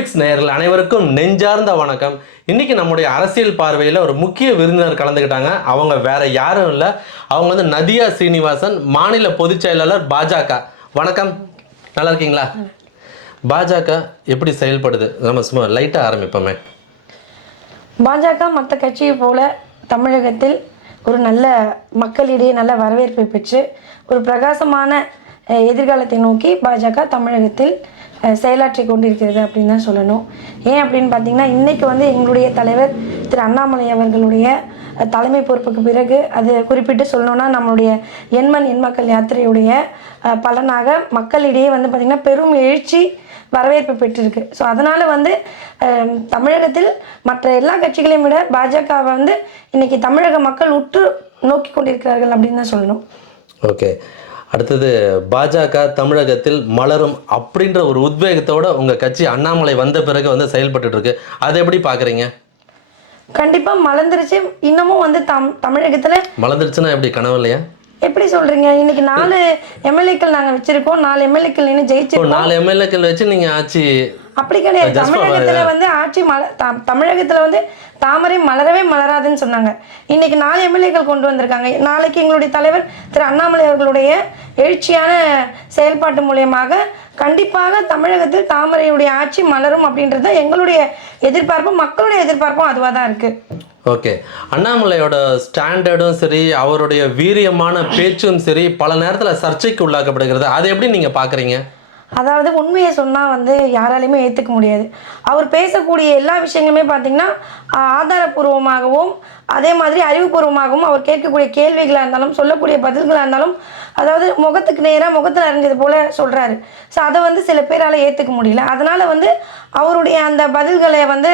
குரூபிக்ஸ் நேயர்கள் அனைவருக்கும் நெஞ்சார்ந்த வணக்கம். இன்னைக்கு நம்முடைய அரசியல் பார்வையில் ஒரு முக்கிய விருந்தினர் கலந்துக்கிட்டாங்க அவங்க வேற யாரும் இல்லை. அவங்க வந்து நதியா சீனிவாசன் மாநில பொதுச் செயலாளர் பாஜக. வணக்கம். நல்லா இருக்கீங்களா? பாஜக எப்படி செயல்படுது? நம்ம சும்மா லைட்டாக ஆரம்பிப்போமே. பாஜக மற்ற கட்சியை போல தமிழகத்தில் ஒரு நல்ல மக்களிடையே நல்ல வரவேற்பை பெற்று ஒரு பிரகாசமான எதிர்காலத்தை நோக்கி பாஜக தமிழகத்தில் செயலாற்றி கொண்டிருக்கிறது அப்படின்னு தான் சொல்லணும். ஏன் அப்படின்னு பார்த்தீங்கன்னா இன்றைக்கி வந்து எங்களுடைய தலைவர் திரு அண்ணாமலை அவர்களுடைய தலைமை பொறுப்புக்கு பிறகு அது குறிப்பிட்டு சொல்லணும்னா நம்மளுடைய எண்மண் எண்மக்கள் யாத்திரையுடைய பலனாக மக்களிடையே வந்து பார்த்திங்கன்னா பெரும் எழுச்சி வரவேற்பு பெற்றிருக்கு. ஸோ அதனால் வந்து தமிழகத்தில் மற்ற எல்லா கட்சிகளையும் விட பாஜகவை வந்து இன்னைக்கு தமிழக மக்கள் உற்று நோக்கி கொண்டிருக்கிறார்கள் அப்படின்னு தான் சொல்லணும். ஓகே அடுத்தது பாஜக தமிழகத்தில் மலரும் அப்படின்ற ஒரு உத்வேகத்தோட உங்க கட்சி அண்ணாமலை வந்த பிறகு வந்து செயல்பட்டுட்டு இருக்கு. அதை எப்படி பாக்குறீங்க? கண்டிப்பாக மலர்ந்துருச்சு. இன்னமும் வந்து தம் தமிழகத்தில் மலர்ந்துருச்சுன்னா எப்படி கனவு இல்லையா? எப்படி சொல்கிறீங்க இன்னைக்கு நாலு எம்எல்ஏக்கள் நாங்கள் வச்சுருக்கோம். நாலு எம்எல்ஏக்கள் நின்று ஜெயிச்சிருக்கோம். நாலு எம்எல்ஏக்கள் வச்சு நீங்க ஆட்சி அப்படி கிடையாது. தமிழகத்துல வந்து ஆட்சி மல தமிழகத்துல வந்து தாமரை மலரவே மலராதுன்னு சொன்னாங்க. இன்னைக்கு நாலு எம்எல்ஏக்கள் கொண்டு வந்திருக்காங்க. நாளைக்கு எங்களுடைய தலைவர் திரு அண்ணாமலை அவர்களுடைய எழுச்சியான செயல்பாட்டு மூலியமாக கண்டிப்பாக தமிழகத்தில் தாமரையுடைய ஆட்சி மலரும் அப்படின்றது தான் எங்களுடைய எதிர்பார்ப்பும் மக்களுடைய எதிர்பார்ப்பும் அதுவாக தான் இருக்கு. ஓகே. அண்ணாமலையோட ஸ்டாண்டர்டும் சரி அவருடைய வீரியமான பேச்சும் சரி பல நேரத்தில் சர்ச்சைக்கு உள்ளாக்கப்படுகிறது. அதை எப்படி நீங்கள் பார்க்குறீங்க அதாவது உண்மையை சொன்னால் வந்து யாராலையுமே ஏற்றுக்க முடியாது. அவர் பேசக்கூடிய எல்லா விஷயங்களுமே பார்த்திங்கன்னா ஆதாரபூர்வமாகவும் அதே மாதிரி அறிவுபூர்வமாகவும் அவர் கேட்கக்கூடிய கேள்விகளாக இருந்தாலும் சொல்லக்கூடிய பதில்களாக இருந்தாலும் அதாவது முகத்துக்கு நேராக முகத்தில் அறிஞ்சது போல சொல்கிறாரு ஸோ அதை வந்து சில பேரால் ஏற்றுக்க முடியல. அதனால் வந்து அவருடைய அந்த பதில்களை வந்து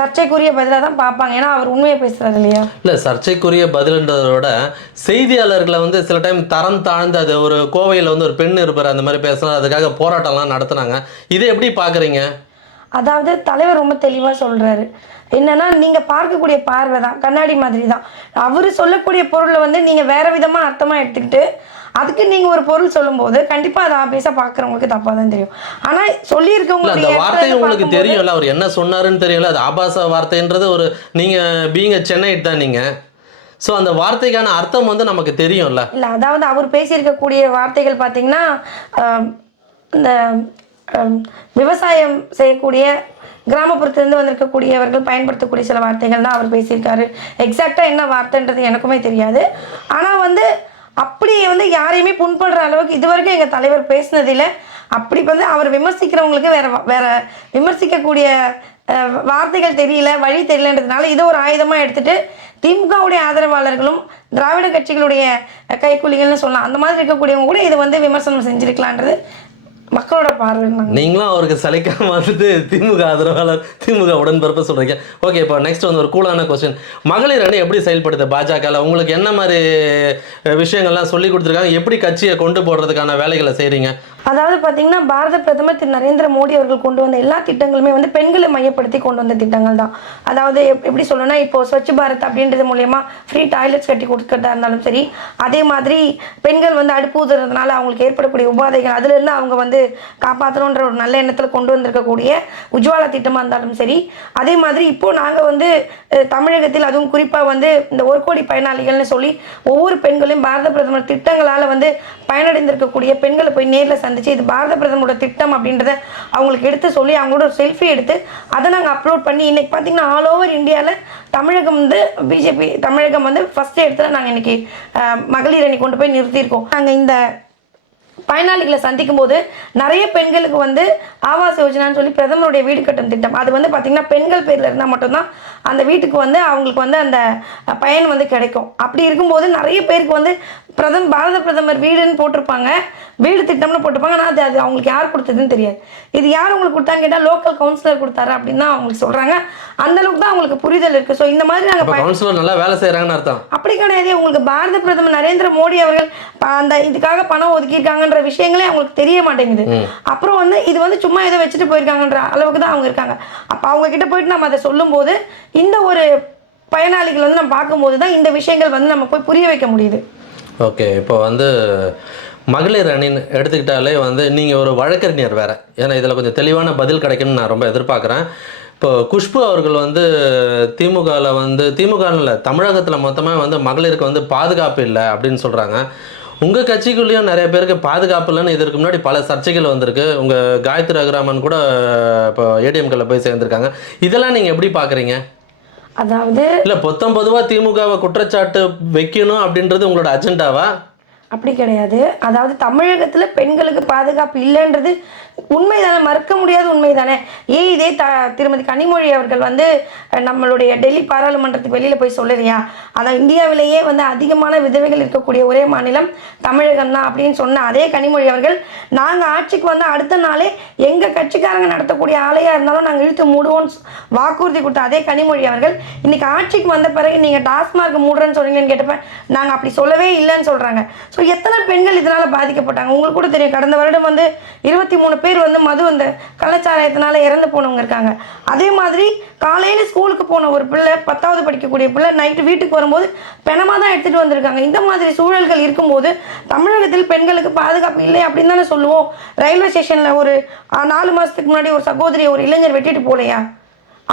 சர்ச்சைக்குரிய பதிலாக தான் பார்ப்பாங்க. ஏன்னா அவர் உண்மையை பேசுகிறாரு இல்லையா? இல்ல சர்ச்சைக்குரிய பதில்ன்றதை விட செய்தியாளர்களை வந்து சில டைம் தரம் தாழ்ந்து அது ஒரு கோவையில் வந்து ஒரு பெண் இருப்பார் அந்த மாதிரி பேசலாம். அதுக்காக போராட்டம்லாம் நடத்துனாங்க. இதை எப்படி பாக்குறீங்க அதாவது தலைவர் ரொம்ப தெளிவாக சொல்கிறாரு என்னன்னா நீங்கள் பார்க்கக்கூடிய பார்வை தான் கண்ணாடி மாதிரி தான். அவர் சொல்லக்கூடிய பொருளை வந்து நீங்கள் வேற விதமாக அர்த்தமாக எடுத்துக்கிட்டு அதுக்கு நீங்கள் ஒரு பொருள் சொல்லும்போது கண்டிப்பாக அதை ஆபீஸாக பார்க்குறவங்களுக்கு தப்பாக தான் தெரியும். ஆனால் இல்ல அந்த வார்த்தை உங்களுக்கு தெரியும்ல அவர் என்ன சொன்னாருன்னு தெரியல அது ஆபாச வார்த்தைன்றது ஒரு நீங்க பீங்க சென்னை தான் நீங்க. ஸோ அந்த வார்த்தைக்கான அர்த்தம் வந்து நமக்கு தெரியும்ல. இல்லை அதாவது அவர் பேசியிருக்கக்கூடிய வார்த்தைகள் பார்த்தீங்கன்னா இந்த விவசாயம் செய்யக்கூடிய கிராமப்புறத்துலேருந்து வந்திருக்கக்கூடியவர்கள் பயன்படுத்தக்கூடிய சில வார்த்தைகள் தான் அவர் பேசியிருக்காரு. எக்ஸாக்டாக என்ன வார்த்தைன்றது எனக்குமே தெரியாது. ஆனால் வந்து அப்படி வந்து யாரையுமே புண்படுற அளவுக்கு இதுவரைக்கும் எங்கள் தலைவர் பேசினதில்லை. அப்படி வந்து அவர் விமர்சிக்கிறவங்களுக்கு வேற வேற விமர்சிக்கக்கூடிய வார்த்தைகள் தெரியல வழி தெரியலன்றதுனால இதை ஒரு ஆயுதமாக எடுத்துகிட்டு திமுகவுடைய ஆதரவாளர்களும் திராவிட கட்சிகளுடைய கைக்கூலிகள்னு சொல்லலாம் அந்த மாதிரி இருக்கக்கூடியவங்க கூட இதை வந்து விமர்சனம் செஞ்சுருக்கலான்றது மக்களோட பார்வை நீங்களும் அவருக்கு சலிக்காம வந்துட்டு திமுக ஆதரவாளர் திமுக உடன்பிறப்பை சொல்றீங்க. ஓகே இப்போ நெக்ஸ்ட் வந்து ஒரு கூலான கொஸ்டின் மகளிர் அணி எப்படி செயல்படுது பாஜகவில் உங்களுக்கு என்ன மாதிரி விஷயங்கள்லாம் சொல்லி கொடுத்துருக்காங்க? எப்படி கட்சியை கொண்டு போடுறதுக்கான வேலைகளை செய்கிறீங்க அதாவது பார்த்தீங்கன்னா பாரத பிரதமர் திரு. நரேந்திர மோடி அவர்கள் கொண்டு வந்த எல்லா திட்டங்களுமே வந்து பெண்களை மையப்படுத்தி கொண்டு வந்த திட்டங்கள் தான். அதாவது எப்- எப்படி சொல்லணும்னா இப்போ ஸ்வச் பாரத் அப்படின்றது மூலயமா ஃப்ரீ டாய்லெட்ஸ் கட்டி கொடுக்கறதா இருந்தாலும் சரி அதே மாதிரி பெண்கள் வந்து அடுப்பு ஊதுறதுனால அவங்களுக்கு ஏற்படக்கூடிய உபாதைகள் அதுலேருந்து அவங்க வந்து காப்பாற்றணுன்ற ஒரு நல்ல எண்ணத்தில் கொண்டு வந்திருக்கக்கூடிய உஜ்வாலா திட்டமாக இருந்தாலும் சரி அதே மாதிரி இப்போ நாங்கள் வந்து தமிழகத்தில் அதுவும் குறிப்பாக வந்து இந்த ஒரு கோடி பயனாளிகள்னு சொல்லி ஒவ்வொரு பெண்களையும் பாரத பிரதமர் திட்டங்களால் வந்து பயனடைந்திருக்கக்கூடிய பெண்களை போய் நேரில் சந்திச்சு இது பாரத பிரதமரோட திட்டம் அப்படின்றத அவங்களுக்கு எடுத்து சொல்லி அவங்களோட ஒரு செல்ஃபி எடுத்து அதை நாங்கள் அப்லோட் பண்ணி இன்றைக்கி பார்த்தீங்கன்னா ஆல் ஓவர் இந்தியாவில் தமிழகம் வந்து பிஜேபி தமிழகம் வந்து ஃபர்ஸ்ட் இடத்துல நாங்கள் இன்றைக்கி மகளிர் அணி கொண்டு போய் நிறுத்தியிருக்கோம். நாங்கள் இந்த பயனாளிகளை சந்திக்கும் போது நிறைய பெண்களுக்கு வந்து ஆவாஸ் யோஜனான்னு சொல்லி பிரதமருடைய வீடு கட்டும் திட்டம். அது வந்து பார்த்திங்கன்னா பெண்கள் பேரில் இருந்தால் மட்டும்தான் அந்த வீட்டுக்கு வந்து அவங்களுக்கு வந்து அந்த பயன் வந்து கிடைக்கும். அப்படி இருக்கும்போது நிறைய பேருக்கு வந்து பிரதம் பாரத பிரதமர் வீடுன்னு போட்டிருப்பாங்க. வீடு திட்டம்னு போட்டிருப்பாங்க. ஆனால் அது அது அவங்களுக்கு யார் கொடுத்ததுன்னு தெரியாது. இது யார் உங்களுக்கு கொடுத்தான்னு கேட்டால் லோக்கல் கவுன்சிலர் கொடுத்தாரு அப்படின்னு தான் அவங்களுக்கு சொல்கிறாங்க அந்த அளவுக்கு தான் அவங்களுக்கு புரிதல் இருக்குது ஸோ இந்த மாதிரி நாங்கள் கவுன்சிலர் நல்லா வேலை செய்கிறாங்கன்னு அர்த்தம். அப்படி கிடையாது. உங்களுக்கு பாரத பிரதமர் நரேந்திர மோடி அவர்கள் அந்த இதுக்காக பணம் ஒதுக்கியிருக்காங்கன்ற விஷயங்களே அவங்களுக்கு தெரிய மாட்டேங்குது. அப்புறம் வந்து இது வந்து சும்மா இதை வச்சுட்டு போயிருக்காங்கன்ற அளவுக்கு தான் அவங்க இருக்காங்க. அப்போ அவங்க கிட்ட போயிட்டு நம்ம அதை சொல்லும்போது இந்த ஒரு பயனாளிகள் வந்து நம்ம பார்க்கும்போது தான் இந்த விஷயங்கள் வந்து நம்ம போய் புரிய வைக்க முடியுது. ஓகே இப்போ வந்து மகளிர் அணின்னு எடுத்துக்கிட்டாலே வந்து நீங்கள் ஒரு வழக்கறிஞர் வேறு. ஏன்னா இதில் கொஞ்சம் தெளிவான பதில் கிடைக்கும்னு நான் ரொம்ப எதிர்பார்க்குறேன். இப்போ குஷ்பு அவர்கள் வந்து திமுகவில் வந்து திமுகவில் இல்லை தமிழகத்தில் மொத்தமாக வந்து மகளிருக்கு வந்து பாதுகாப்பு இல்லை அப்படின்னு சொல்கிறாங்க உங்கள் கட்சிக்குள்ளேயும் நிறைய பேருக்கு பாதுகாப்பு இல்லைன்னு இதற்கு முன்னாடி பல சர்ச்சைகள் வந்திருக்கு. உங்கள் காயத்ரி ரகுராமன் கூட இப்போ ஏடிஎம்களில் போய் சேர்ந்துருக்காங்க. இதெல்லாம் நீங்கள் எப்படி பார்க்குறீங்க அதாவது இல்லை பொத்தம் பொதுவாக திமுகவை குற்றச்சாட்டு வைக்கணும் அப்படின்றது உங்களோட அஜெண்டாவா? அப்படி கிடையாது. அதாவது தமிழகத்துல பெண்களுக்கு பாதுகாப்பு இல்லைன்றது உண்மைதானே? மறுக்க முடியாத உண்மைதானே? ஏன் இதே த திருமதி கனிமொழி அவர்கள் வந்து நம்மளுடைய டெல்லி பாராளுமன்றத்துக்கு வெளியில் போய் சொல்லலையா அதான் இந்தியாவிலேயே வந்து அதிகமான விதவைகள் இருக்கக்கூடிய ஒரே மாநிலம் தமிழகம் தான் அப்படின்னு சொன்ன அதே கனிமொழி அவர்கள் நாங்கள் ஆட்சிக்கு வந்து அடுத்த நாளே எங்கள் கட்சிக்காரங்க நடத்தக்கூடிய ஆலையாக இருந்தாலும் நாங்கள் இழுத்து மூடுவோம்னு வாக்குறுதி கொடுத்த அதே கனிமொழி அவர்கள் இன்னைக்கு ஆட்சிக்கு வந்த பிறகு நீங்கள் டாஸ்மார்க் மூடுறேன்னு சொன்னீங்கன்னு கேட்டப்ப நாங்கள் அப்படி சொல்லவே இல்லைன்னு சொல்கிறாங்க ஸோ எத்தனை பெண்கள் இதனால் பாதிக்கப்பட்டாங்க? உங்களுக்கு கூட தெரியும். கடந்த வருடம் வந்து இருபத்தி மூணு பேர் பேர் வந்து மது அந்த கள்ளச்சாராயத்தினால இறந்து போனவங்க இருக்காங்க. அதே மாதிரி காலையில் ஸ்கூலுக்கு போன ஒரு பிள்ளை பத்தாவது படிக்கக்கூடிய பிள்ளை நைட்டு வீட்டுக்கு வரும்போது பெணமாக தான் எடுத்துகிட்டு வந்திருக்காங்க. இந்த மாதிரி சூழல்கள் இருக்கும்போது தமிழகத்தில் பெண்களுக்கு பாதுகாப்பு இல்லை அப்படின்னு தானே சொல்லுவோம். ரயில்வே ஸ்டேஷனில் ஒரு நாலு மாதத்துக்கு முன்னாடி ஒரு சகோதரி ஒரு இளைஞர் வெட்டிட்டு போலையா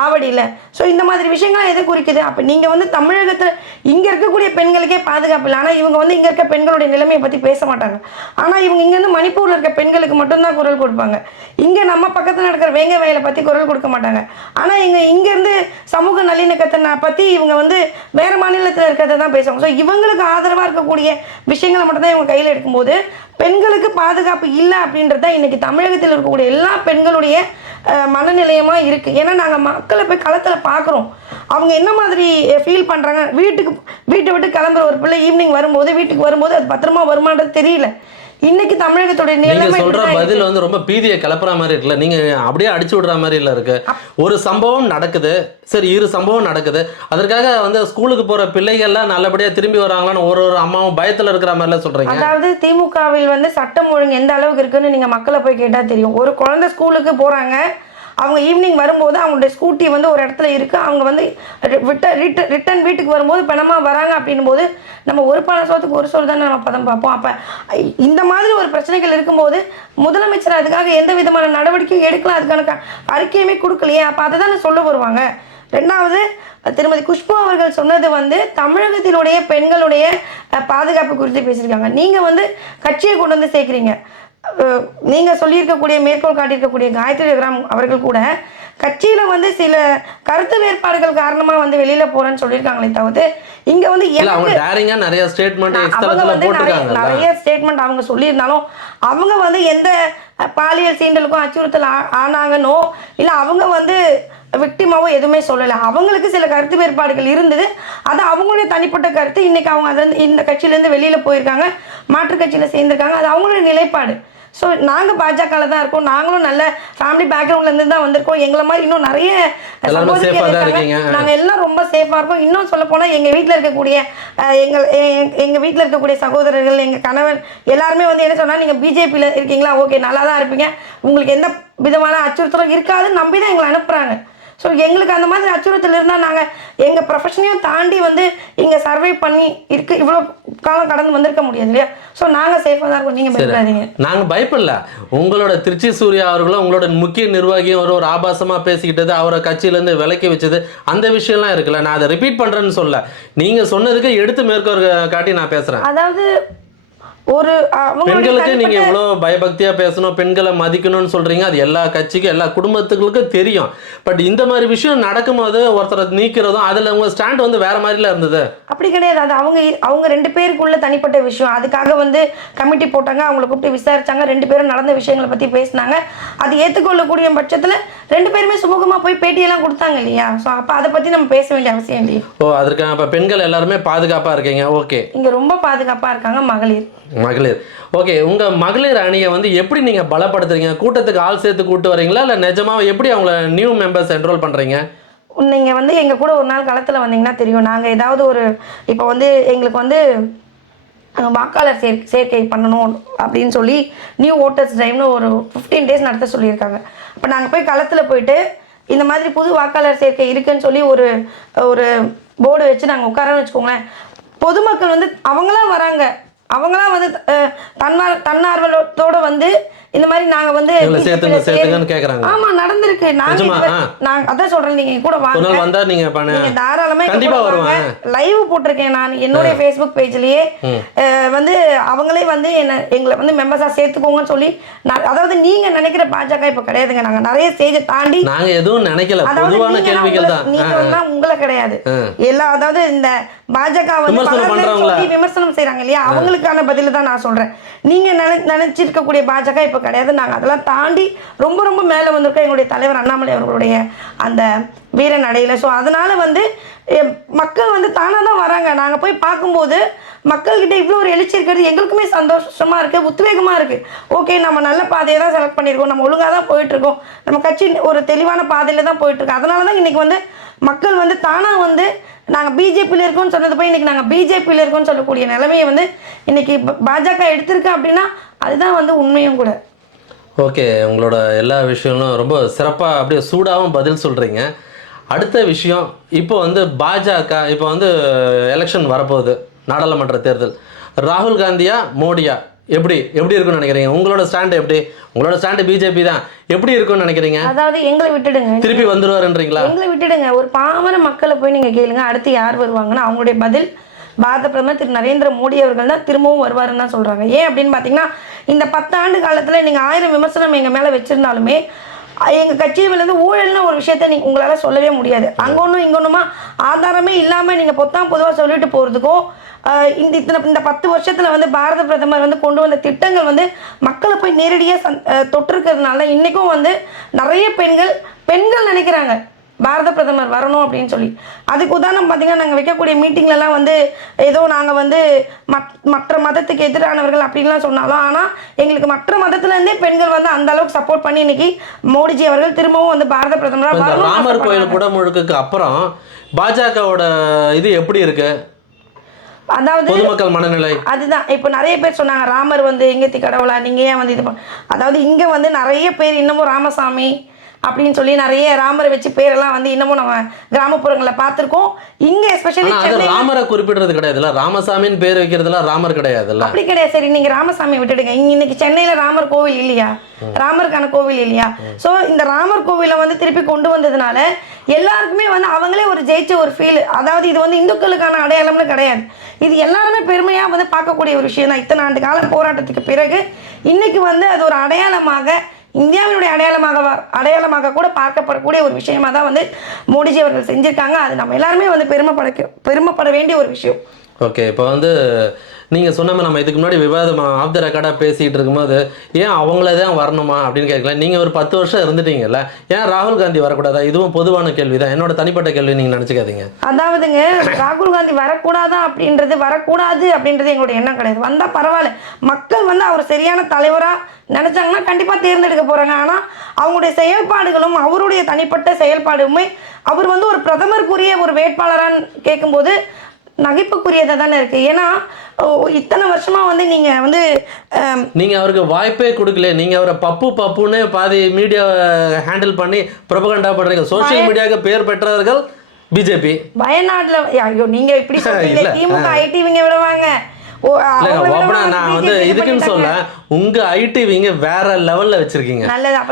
ஆவடியில் ஸோ இந்த மாதிரி விஷயங்கள்லாம் எதை குறிக்குது? அப்போ நீங்கள் வந்து தமிழகத்தில் இங்கே இருக்கக்கூடிய பெண்களுக்கே பாதுகாப்பு இல்லை. ஆனால் இவங்க வந்து இங்கே இருக்க பெண்களுடைய நிலைமையை பற்றி பேச மாட்டாங்க. ஆனால் இவங்க இங்கேருந்து மணிப்பூரில் இருக்க பெண்களுக்கு மட்டும்தான் குரல் கொடுப்பாங்க. இங்கே நம்ம பக்கத்தில் நடக்கிற வேங்க வயலை பற்றி குரல் கொடுக்க மாட்டாங்க. ஆனால் இங்கே இங்கேருந்து சமூக நல்லிணக்கத்தை பற்றி இவங்க வந்து வேறு மாநிலத்தில் இருக்கிறத தான் பேசுவாங்க. ஸோ இவங்களுக்கு ஆதரவாக இருக்கக்கூடிய விஷயங்களை மட்டும்தான் இவங்க கையில் எடுக்கும்போது பெண்களுக்கு பாதுகாப்பு இல்லை அப்படின்றது தான் தமிழகத்தில் இருக்கக்கூடிய எல்லா பெண்களுடைய மனநிலையமாக இருக்குது ஏன்னா நாங்கள் மக்களை போய் களத்தில் பார்க்குறோம் அவங்க என்ன மாதிரி ஃபீல் பண்ணுறாங்க வீட்டுக்கு வீட்டை விட்டு கிளம்புற ஒரு பிள்ளை ஈவினிங் வரும்போது வீட்டுக்கு வரும்போது அது பத்திரமா வருமானது தெரியல. இன்னைக்கு தமிழகத்துடைய நிலைமை சொல்ற பதில். வந்து ரொம்ப பீதியை கிளப்புற மாதிரி இருக்குல்ல. நீங்க அப்படியே அடிச்சு விடுற மாதிரி இல்ல இருக்கு. ஒரு சம்பவம் நடக்குது. சரி இரு சம்பவம் நடக்குது. அதற்காக வந்து ஸ்கூலுக்கு போற பிள்ளைகள்லாம் நல்லபடியா திரும்பி வராங்களான்னு ஒரு ஒரு அம்மாவும் பயத்துல இருக்கிற மாதிரிலாம் சொல்றீங்க. அதாவது திமுகவில் வந்து சட்டம் ஒழுங்கு எந்த அளவுக்கு இருக்குன்னு நீங்க மக்களை போய் கேட்டா தெரியும். ஒரு குழந்தை ஸ்கூலுக்கு போறாங்க. அவங்க ஈவினிங் வரும்போது அவங்களுடைய ஸ்கூட்டி வந்து ஒரு இடத்துல இருக்குது அவங்க வந்து விட்ட ரிட்டன் வீட்டுக்கு வரும்போது பணமாக வராங்க அப்படின்னும் போது நம்ம ஒரு பண சோத்துக்கு ஒரு சோறு தானே நம்ம பதம் பார்ப்போம். அப்போ இந்த மாதிரி ஒரு பிரச்சனைகள் இருக்கும்போது முதலமைச்சர் அதுக்காக எந்த விதமான நடவடிக்கையும் எடுக்கலாம். அதுக்கான அறிக்கையுமே கொடுக்கலையே. அப்போ அதை தானே சொல்ல வருவாங்க. ரெண்டாவது திருமதி குஷ்பு அவர்கள் சொன்னது வந்து தமிழகத்தினுடைய பெண்களுடைய பாதுகாப்பு குறித்து பேசியிருக்காங்க. நீங்கள் வந்து கட்சியை கொண்டு வந்து சேர்க்குறீங்க. அஹ், நீங்க சொல்லியிருக்கக்கூடிய மேற்கோள் காட்டியிருக்கக்கூடிய காயத்ரி ரகுராம் அவர்கள் கூட கட்சியில வந்து சில கருத்து வேறுபாடுகள் காரணமா வந்து வெளியில போறேன்னு சொல்லியிருக்காங்களே தவிர்த்து இங்க வந்து எனக்கு நிறைய ஸ்டேட்மெண்ட் அவங்க வந்து நிறைய ஸ்டேட்மெண்ட் அவங்க சொல்லியிருந்தாலும் அவங்க வந்து எந்த பாலியல் சீண்டலுக்கும் அச்சுறுத்தல் ஆ- ஆனாங்கன்னோ இல்லை அவங்க வந்து விக்டிமாவோ எதுவுமே சொல்லலை. அவங்களுக்கு சில கருத்து வேறுபாடுகள் இருந்தது. அது அவங்களுடைய தனிப்பட்ட கருத்து. இன்னைக்கு அவங்க அது இந்த கட்சியிலேருந்து வெளியில் போயிருக்காங்க. மாற்றுக் கட்சியில் சேர்ந்திருக்காங்க. அது அவங்களுடைய நிலைப்பாடு. ஸோ நாங்கள் பாஜகவில் தான் இருக்கோம். நாங்களும் நல்ல ஃபேமிலி பேக்ரவுண்ட்லேருந்து தான் வந்திருக்கோம். எங்களை மாதிரி இன்னும் நிறைய எல்லாருமே சகோதரிகள் safe ஆ தான் இருக்காங்க. இருக்கீங்க. நாங்க எல்லாம் ரொம்ப சேஃபாக இருக்கோம். இன்னும் சொல்ல போனால் எங்கள் வீட்டில் இருக்கக்கூடிய எங்கள் எ- எங்க வீட்டில் இருக்கக்கூடிய சகோதரர்கள் எங்கள் கணவன் எல்லாருமே வந்து என்ன சொன்னால் நீங்கள் பிஜேபியில் இருக்கீங்களா? ஓகே நல்லா தான் இருப்பீங்க. உங்களுக்கு எந்த விதமான அச்சுறுத்தலும் இருக்காதுன்னு நம்பி தான் எங்களை அனுப்புகிறாங்க ஸோ எங்களுக்கு அந்த மாதிரி அச்சுறுத்தல் இருந்தால் நாங்கள் எங்கள் ப்ரொஃபஷனையும் தாண்டி வந்து இங்கே சர்வை பண்ணி இருக்கு இவ்வளோ காலம் கடந்து வந்திருக்க முடியாது இல்லையா? ஸோ நாங்கள் சேஃபாக தான் இருக்கோம். நீங்கள் பயப்படாதீங்க. நாங்க பயப்படல. உங்களோட திருச்சி சூர்யா அவர்களும் உங்களோட முக்கிய நிர்வாகியும் ஒரு ஒரு ஆபாசமா பேசிக்கிட்டது அவரை கட்சியில இருந்து விலக்கி வச்சது அந்த விஷயம்லாம் இருக்குல்ல. நான் அதை ரிப்பீட் பண்றேன்னு சொல்ல நீங்க சொன்னதுக்கு எடுத்து மேற்கோர் காட்டி நான் பேசுறேன். அதாவது ஒரு பெண்களுக்கு நீங்க இவ்வளோ பயபக்தியா பேசணும் பெண்களை மதிக்கணும்னு சொல்றீங்க அது எல்லா கட்சிக்கும் எல்லா குடும்பத்துகளுக்கும் தெரியும். பட் இந்த மாதிரி விஷயம் நடக்கும்போது ஒருத்தரை நீக்கிறதும் அதுல உங்க ஸ்டாண்ட் வந்து வேற மாதிரில இருந்தது. அப்படி கிடையாது. அது அவங்க அவங்க ரெண்டு பேருக்குள்ள தனிப்பட்ட விஷயம். அதுக்காக வந்து கமிட்டி போட்டாங்க அவங்கள கூப்பிட்டு விசாரிச்சாங்க ரெண்டு பேரும் நடந்த விஷயங்களை பத்தி பேசினாங்க. அது ஏற்றுக்கொள்ளக்கூடிய பட்சத்துல ரெண்டு பேருமே சுமூகமா போய் பேட்டியெல்லாம் கொடுத்தாங்க இல்லையா? ஸோ அப்போ அதை பத்தி நம்ம பேச வேண்டிய அவசியம் இல்லையே. ஓ அதற்கு அப்ப பெண்கள் எல்லாருமே பாதுகாப்பா இருக்கீங்க. ஓகே. இங்க ரொம்ப பாதுகாப்பா இருக்காங்க மகளிர். மகளிர். ஓகே உங்கள் மகளிர் அணியை வந்து எப்படி நீங்கள் பலப்படுத்துறீங்க? கூட்டத்துக்கு ஆள் சேர்த்து கூட்டு வரீங்களா? இல்லை நிஜமாக எப்படி அவங்கள நியூ மெம்பர்ஸ் என்ரோல் பண்ணுறீங்க நீங்கள் வந்து எங்கள் கூட ஒரு நாள் களத்தில் வந்தீங்கன்னா தெரியும். நாங்கள் ஏதாவது ஒரு இப்போ வந்து எங்களுக்கு வந்து வாக்காளர் சேர் சேர்க்கை பண்ணணும் அப்படின்னு சொல்லி நியூ ஓட்டர்ஸ் டிரைவ்னு ஒரு ஃபிஃப்டீன் டேஸ் நடத்த சொல்லியிருக்காங்க. அப்போ நாங்கள் போய் களத்தில் போயிட்டு இந்த மாதிரி புது வாக்காளர் சேர்க்கை இருக்குன்னு சொல்லி ஒரு ஒரு போர்டு வச்சு நாங்கள் உட்காரன்னு வச்சுக்கோங்களேன். பொதுமக்கள் வந்து அவங்களாம் வராங்க. அவங்களாம் வந்து தன்னார் தன்னார்வலத்தோட வந்து இந்த மாதிரி நாங்க வந்து சேர்த்துங்க, சேர்த்துங்கன்னு கேக்குறாங்க. ஆமா நடந்திருக்கு. நாங்க அதான் சொல்றேன் நீங்க கூட வாங்க. வந்தா நீங்க தாராளமா கண்டிப்பா கூட வருவேன். வாங்க. லைவ் போட்டிருக்கேன் நான். என்னுடைய ஃபேஸ்புக் பேஜ்லயே வந்து அவங்களே வந்து என்ன எங்களை வந்து மெம்பர்ஸா சேர்த்துக்கோங்கன்னு சொல்லி அதாவது நீங்க நினைக்கிற பாஜக இப்ப கிடையாதுங்க. நாங்க நிறைய ஸ்டேஜை தாண்டி நாங்க எதுவும் நினைக்கல. பொதுவான கேள்விகள் உங்களை- தான். நீங்க வந்து உங்களை கிடையாது. எல்லா அதாவது இந்த பாஜக வந்து விமர்சனம் செய்றாங்க இல்லையா? அவங்களுக்கான பதில தான் நான் சொல்றேன். நீங்க நினை நினைச்சிருக்கக்கூடிய பாஜக இப்ப கிடையாது. நாங்கள் அதெல்லாம் தாண்டி ரொம்ப ரொம்ப மேலே வந்திருக்கோம் எங்களுடைய தலைவர் அண்ணாமலை அவர்களுடைய அந்த வீர நடையில். ஸோ அதனால் வந்து எ- மக்கள் வந்து தானாக தான் வராங்க. நாங்கள் போய் பார்க்கும்போது மக்கள்கிட்ட இவ்வளோ ஒரு எழுச்சி இருக்கிறது எங்களுக்குமே சந்தோஷமாக இருக்குது உத்வேகமாக இருக்குது ஓகே நம்ம நல்ல பாதையை தான் செலக்ட் பண்ணியிருக்கோம். நம்ம ஒழுங்காக தான் போயிட்டுருக்கோம். நம்ம கட்சி ஒரு தெளிவான பாதையில் தான் போயிட்டுருக்கு. அதனால தான் இன்னைக்கு வந்து மக்கள் வந்து தானாக வந்து நாங்கள் பிஜேபியில் இருக்கோம்னு சொன்னது போய் இன்றைக்கி நாங்கள் பிஜேபியில் இருக்கோம்னு சொல்லக்கூடிய நிலைமையை வந்து இன்றைக்கி பாஜக எடுத்திருக்கேன் அப்படின்னா அதுதான் வந்து உண்மையும் கூட. ஓகே உங்களோட எல்லா விஷயங்களும் ரொம்ப சிறப்பாக அப்படியே சூடாகவும் பதில் சொல்கிறீங்க அடுத்த விஷயம் இப்போ வந்து பாஜக இப்போ வந்து எலெக்ஷன் வரப்போகுது நாடாளுமன்ற தேர்தல். ராகுல் காந்தியா மோடியா? எப்படி எப்படி இருக்கும்னு நினைக்கிறீங்க? உங்களோட ஸ்டாண்டு எப்படி? உங்களோட ஸ்டாண்டு பிஜேபி தான். எப்படி இருக்கும்னு நினைக்கிறீங்க? அதாவது எங்களை விட்டுடுங்க. திருப்பி வந்துருவாருன்றீங்களா? எங்களை விட்டுடுங்க. ஒரு பாமர மக்களை போய் நீங்க கேளுங்க. அடுத்து யார் வருவாங்கன்னா அவங்களுடைய பதில் பாரத பிரதமர் திரு நரேந்திர மோடி அவர்கள் தான் திரும்பவும் வருவாருன்னு தான் சொல்றாங்க. ஏன் அப்படின்னு பாத்தீங்கன்னா இந்த பத்தாண்டு காலத்துல நீங்க ஆயிரம் விமர்சனம் எங்க மேல வச்சிருந்தாலுமே எங்கள் எங்க கட்சியில ஊழல்னு ஒரு விஷயத்த நீங்க உங்களால சொல்லவே முடியாது. அங்க ஒன்றும் இங்க ஒண்ணுமா? ஆதாரமே இல்லாம நீங்க பொத்தாம் பொதுவா சொல்லிட்டு போறதுக்கும் இந்த இத்தனை இந்த பத்து வருஷத்துல வந்து பாரத பிரதமர் வந்து கொண்டு வந்த திட்டங்கள் வந்து மக்களை போய் நேரடியாக சந் தொட்டிருக்கிறதுனால இன்னைக்கும் வந்து நிறைய பெண்கள் பெண்கள் நினைக்கிறாங்க. பாரத பிரதமர் வரணும் அப்படின்னு சொல்லி. அதுக்கு உதாரணம் பார்த்தீங்கன்னா நாங்கள் வைக்கக்கூடிய மீட்டிங்லலாம் வந்து ஏதோ நாங்கள் வந்து மத் மற்ற மதத்துக்கு எதிரானவர்கள் அப்படின்லாம் சொன்னாலும் ஆனால் எங்களுக்கு மற்ற மதத்துலேருந்தே பெண்கள் வந்து அந்த அளவுக்கு சப்போர்ட் பண்ணி இன்னைக்கு மோடிஜி அவர்கள் திரும்பவும் வந்து பாரத பிரதமராக ராமர் கோயில் குடமுழுக்குக்கு அப்புறம் பாஜகவோட இது எப்படி இருக்கு? அதாவது பொதுமக்கள் மனநிலை. அதுதான். இப்போ நிறைய பேர் சொன்னாங்க ராமர் வந்து எங்கத்தி கடவுளா? நீங்க ஏன் வந்து இது அதாவது இங்க வந்து நிறைய பேர் இன்னமும் ராமசாமி அப்படின்னு சொல்லி நிறைய ராமரை வச்சு பேரெல்லாம் வந்து இன்னமும் நம்ம கிராமப்புறங்களில் பார்த்துருக்கோம். இங்க எஸ்பெஷலி ராமரை குறிப்பிடுறது கிடையாதுல்ல. ராமசாமின்னு பேர் வைக்கிறதுல ராமர் கிடையாதுல்ல. அப்படி கிடையாது சரி நீங்க ராமசாமி விட்டுடுங்க. இங்க இன்னைக்கு சென்னையில ராமர் கோவில் இல்லையா? ராமருக்கான கோவில் இல்லையா? சோ இந்த ராமர் கோவிலை வந்து திருப்பி கொண்டு வந்ததுனால எல்லாருக்குமே வந்து அவங்களே ஒரு ஜெயிச்ச ஒரு ஃபீல் அதாவது இது வந்து இந்துக்களுக்கான அடையாளம்னு கிடையாது. இது எல்லாருமே பெருமையா வந்து பார்க்கக்கூடிய ஒரு விஷயம் தான் இத்தனை ஆண்டு கால போராட்டத்துக்கு பிறகு இன்னைக்கு வந்து அது ஒரு அடையாளமாக இந்தியாவினுடைய அடையாளமாக அடையாளமாக கூட பார்க்கப்படக்கூடிய ஒரு விஷயமா தான் வந்து மோடிஜி அவர்கள் செஞ்சுருக்காங்க. அது நம்ம எல்லாருமே வந்து பெருமைப்பட பெருமைப்பட வேண்டிய ஒரு விஷயம். ஓகே இப்போ வந்து நீங்கள் சொன்ன மாதிரி நம்ம இதுக்கு முன்னாடி விவாதம் ஆஃப் த ரெக்கார்டாக பேசிகிட்டு இருக்கும்போது ஏன் அவங்கள தான் வரணுமா? அப்படின்னு கேட்கல. நீங்கள் ஒரு பத்து வருஷம் இருந்துட்டீங்கல்ல ஏன் ராகுல் காந்தி வரக்கூடாதா? இதுவும் பொதுவான கேள்வி தான் என்னோட தனிப்பட்ட கேள்வி நீங்கள் நினச்சிக்காதீங்க. அதாவதுங்க ராகுல் காந்தி வரக்கூடாதா அப்படின்றது வரக்கூடாது அப்படின்றது எங்களுடைய எண்ணம் கிடையாது. வந்தால் பரவாயில்ல. மக்கள் வந்து அவர் சரியான தலைவராக நினச்சாங்கன்னா கண்டிப்பாக தேர்ந்தெடுக்க போகிறாங்க ஆனால் அவங்களுடைய செயல்பாடுகளும் அவருடைய தனிப்பட்ட செயல்பாடுமே அவர் வந்து ஒரு பிரதமருக்குரிய ஒரு வேட்பாளரான்னு கேட்கும்போது நகைப்புக்குரியதா தானே இருக்கு. ஏன்னா இத்தனை வருஷமா வந்து நீங்க வந்து நீங்கள் அவருக்கு வாய்ப்பே கொடுக்கல நீங்கள் அவரை பப்பு பப்புன்னு பாதி மீடியா ஹேண்டில் பண்ணி ப்ரொபகண்டா பண்ணுறீங்க சோஷியல் மீடியாவுக்கு பேர் பெற்றவர்கள் பிஜேபி வயநாட்டுல ஐயோ நீங்க இப்படி சொல்றீங்க. திமுக ஐடிவிங்க விடுவாங்க. நான் வந்து இதுக்குன்னு. சொல்ல உங்க ஐடிவிங்க வேற லெவல்ல வச்சிருக்கீங்க.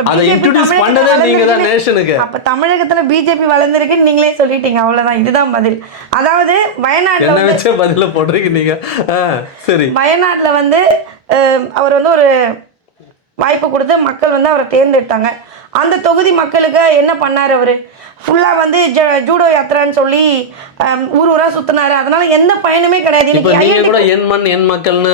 அதை இன்ட்ரோடியூஸ் பண்ணதே நீங்க தான் வளர்ந்திருக்குன்னு- நேஷனுக்கு அப்ப தமிழகத்துல பிஜேபி வளர்ந்துருக்குன்னு நீங்களே சொல்லிட்டீங்க. அவ்வளவுதான். இதுதான் பதில். அதாவது வயநாட்டுல என்ன வச்சே பதில போடுறீங்க நீங்க? சரி. வயநாட்டுல வந்து அவர் வந்து ஒரு வாய்ப்பு கொடுத்து மக்கள் வந்து அவரை தேர்ந்தெடுத்தாங்க. அந்த தொகுதி மக்களுக்கு என்ன பண்ணாரு அவரு? ஃபுல்லா வந்து ஜ- ஜூடோ யாத்திரான்னு சொல்லி ஊர் ஊரா சுத்தினாரு. அதனால எந்த பயனுமே கிடையாது. இன்னைக்கு கூட என் மண் என் மக்கள்னு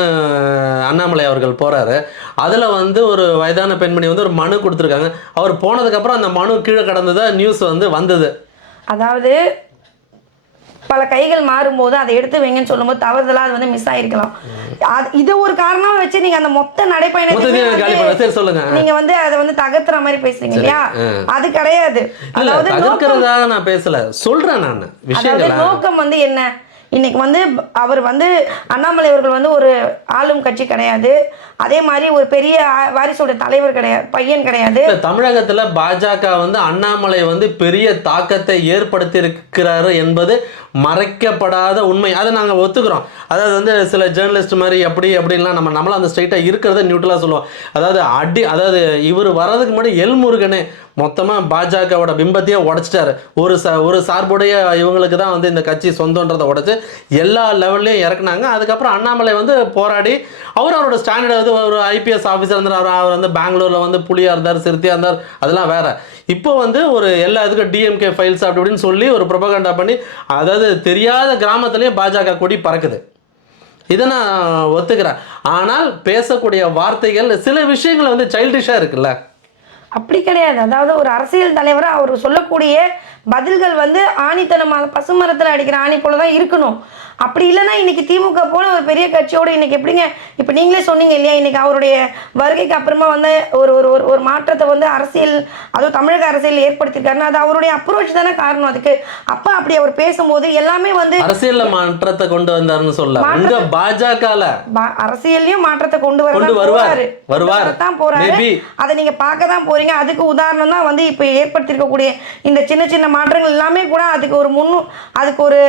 அண்ணாமலை அவர்கள் போறாரு. அதுல வந்து ஒரு வயதான பெண்மணி வந்து ஒரு மனு கொடுத்துருக்காங்க. அவர் போனதுக்கு அப்புறம் அந்த மனு கீழே கடந்ததா நியூஸ் வந்து வந்தது. அதாவது பல கைகள் மாறும்போது அதை எடுத்து வைங்கன்னு சொல்லும்போது தவறுதலா அது வந்து மிஸ் ஆயிருக்கலாம். அது இது ஒரு காரணமா வச்சு நீங்க அந்த மொத்த சரி சொல்லுங்க. நீங்க வந்து அதை வந்து தகர்த்துற மாதிரி பேசுறீங்க இல்லையா? அது கிடையாது. அதாவது நான் பேசல. சொல்றேன் நான் நோக்கம் வந்து என்ன? இன்றைக்கி வந்து அவர் வந்து அண்ணாமலை அவர்கள் வந்து ஒரு ஆளும் கட்சி கிடையாது. அதே மாதிரி ஒரு பெரிய வாரிசோட தலைவர் கிடையாது பையன் கிடையாது. தமிழகத்தில் பாஜக வந்து அண்ணாமலை வந்து பெரிய தாக்கத்தை ஏற்படுத்தி இருக்கிறாரு என்பது மறைக்கப்படாத உண்மை. அதை நாங்கள் ஒத்துக்கிறோம். அதாவது வந்து சில ஜேர்னலிஸ்ட் மாதிரி எப்படி அப்படின்லாம் நம்ம நம்மளும் அந்த ஸ்ட்ரைட்டா இருக்கிறத நியூட்ரலாக சொல்லுவோம். அதாவது அடி அதாவது இவர் வர்றதுக்கு முன்னாடி எல்முருகனே மொத்தமாக பாஜகவோட பிம்பத்தையே உடச்சிட்டாரு. ஒரு ச ஒரு சார்புடைய இவங்களுக்கு தான் வந்து இந்த கட்சி சொந்தன்றதை உடச்சி எல்லா லெவல்லையும் இறக்குனாங்க. அதுக்கப்புறம் அண்ணாமலை வந்து போராடி அவர் அவரோட ஸ்டாண்டர்ட் வந்து ஒரு ஐபிஎஸ் ஆஃபீஸர் இருந்தார் அவர் அவர் வந்து பெங்களூரில் வந்து புலியாக இருந்தார் சிறுத்தையாக இருந்தார். அதெல்லாம் வேறு. இப்போ வந்து ஒரு எல்லா இதுக்கும் டிஎம்கே ஃபைல்ஸ் அப்படி இப்படின்னு சொல்லி ஒரு ப்ரொபகண்டா பண்ணி அதாவது தெரியாத கிராமத்துலேயும் பாஜக கொடி பறக்குது. இதை நான் ஒத்துக்கிறேன். ஆனால் பேசக்கூடிய வார்த்தைகள் சில விஷயங்கள் வந்து சைல்டிஷாக இருக்குல்ல. அப்படி கிடையாது. அதாவது ஒரு அரசியல் தலைவரா அவர் சொல்லக்கூடிய பதில்கள் வந்து ஆணித்தனமாக பசுமரத்தில் அடிக்கிற ஆணி போல தான் இருக்கணும். அப்படி இல்லைன்னா இன்னைக்கு திமுக போல ஒரு பெரிய கட்சியோட இன்னைக்கு எப்படிங்க? இப்போ நீங்களே சொன்னீங்க இல்லையா? இன்னைக்கு அவருடைய வருகைக்கு அப்புறமா வந்து ஒரு ஒரு ஒரு- ஒரு மாற்றத்தை வந்து அரசியல் அதுவும் தமிழக அரசியல் ஏற்படுத்தியிருக்காருன்னா அது அவருடைய அப்ரோச் தானே காரணம் அதுக்கு. அப்போ அப்படி அவர் பேசும்போது எல்லாமே வந்து அரசியல்ல மாற்றத்தை கொண்டு வந்தாருன்னு சொல்ல உங்க பாஜகல. அரசியல்லையும் மாற்றத்தை கொண்டு வர தான் வருவார். வருவார். வரத்தான் போறாரு. அதை நீங்க பார்க்க தான் போறீங்க. அதுக்கு உதாரணம் தான் வந்து இப்போ ஏற்படுத்தியிருக்கக்கூடிய இந்த சின்ன சின்ன மாற்றங்கள் எல்லாமே கூட அதுக்கு ஒரு முன்னு அதுக்கு ஒரு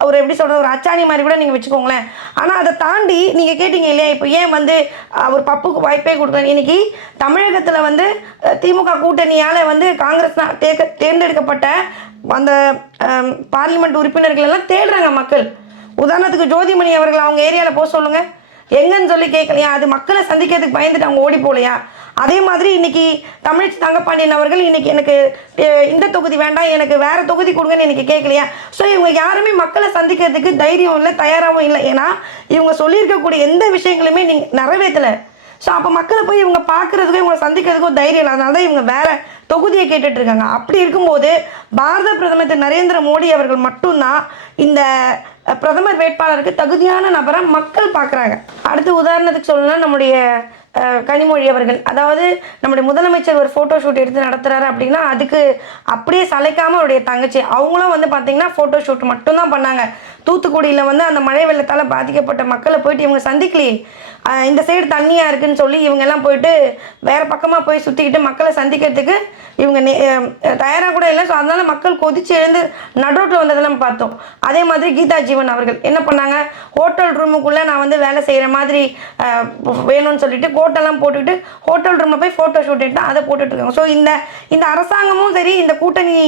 ஒரு எப்படி சொல்கிறது ஒரு அச்சாணி மாதிரி கூட நீங்கள் வச்சுக்கோங்களேன். ஆனால் அதை தாண்டி நீங்கள் கேட்டீங்க இல்லையா இப்போ ஏன் வந்து அவர் பப்புக்கு வாய்ப்பே கொடுக்கணும் இன்னைக்கு தமிழகத்தில் வந்து திமுக கூட்டணியால் வந்து காங்கிரஸ் தான் தேர்க்க- தேர்ந்தெடுக்கப்பட்ட அந்த பார்லிமெண்ட் உறுப்பினர்கள் எல்லாம் தேடுறாங்க மக்கள். உதாரணத்துக்கு ஜோதிமணி அவர்கள் அவங்க ஏரியாவில் போக சொல்லுங்கள் எங்கன்னு சொல்லி கேட்கலையா அது மக்களை சந்திக்கிறதுக்கு பயந்துட்டு அவங்க ஓடி போகலையா? அதே மாதிரி இன்னைக்கு தமிழ் தங்கப்பாண்டியன் அவர்கள் இன்னைக்கு எனக்கு இந்த தொகுதி வேண்டாம் எனக்கு வேற தொகுதி கொடுங்கன்னு எனக்கு கேட்கலையா? ஸோ இவங்க யாருமே மக்களை சந்திக்கிறதுக்கு தைரியம் இல்லை தயாராகவும் இல்லை. ஏன்னா இவங்க சொல்லியிருக்கக்கூடிய எந்த விஷயங்களுமே நீங்கள் நிறைவேற்றலை. ஸோ அப்போ மக்களை போய் இவங்க பார்க்கறதுக்கும் இவங்களை சந்திக்கிறதுக்கும் தைரியம் இல்லை. அதனால தான் இவங்க வேற தொகுதியை கேட்டுட்டு இருக்காங்க. அப்படி இருக்கும்போது பாரத பிரதமர் திரு நரேந்திர மோடி அவர்கள் மட்டும்தான் இந்த பிரதமர் வேட்பாளருக்கு தகுதியான நபரை மக்கள் பார்க்குறாங்க. அடுத்து உதாரணத்துக்கு சொல்லணும்னா நம்முடைய கனிமொழி அவர்கள். அதாவது நம்முடைய முதலமைச்சர் ஒரு ஃபோட்டோ ஷூட் எடுத்து நடத்துறாரு அப்படின்னா அதுக்கு அப்படியே சளைக்காமல் அவருடைய தங்கச்சி. அவங்களும் வந்து பார்த்தீங்கன்னா ஃபோட்டோ ஷூட் மட்டும்தான் பண்ணாங்க. தூத்துக்குடியில் வந்து அந்த மழை வெள்ளத்தால் பாதிக்கப்பட்ட மக்களை போயிட்டு இவங்க சந்திக்கலையே. இந்த சைடு தண்ணியாக இருக்குதுன்னு சொல்லி இவங்கெல்லாம் போயிட்டு வேறு பக்கமாக போய் சுற்றிக்கிட்டு மக்களை சந்திக்கிறதுக்கு இவங்க தயாராக கூட இல்லை. ஸோ அதனால் மக்கள் கொதிச்சு எழுந்து நடுரோட்டில் வந்ததெல்லாம் பார்த்தோம். அதே மாதிரி கீதா ஜீவன் அவர்கள் என்ன பண்ணாங்க? ஹோட்டல் ரூமுக்குள்ளே நான் வந்து வேலை செய்கிற மாதிரி வேணும்னு சொல்லிட்டு கோட்டெல்லாம் போட்டுக்கிட்டு ஹோட்டல் ரூமை போய் ஃபோட்டோ ஷூட் எடுத்து அதை போட்டுட்ருக்காங்க ஸோ இந்த இந்த அரசாங்கமும் சரி இந்த கூட்டணி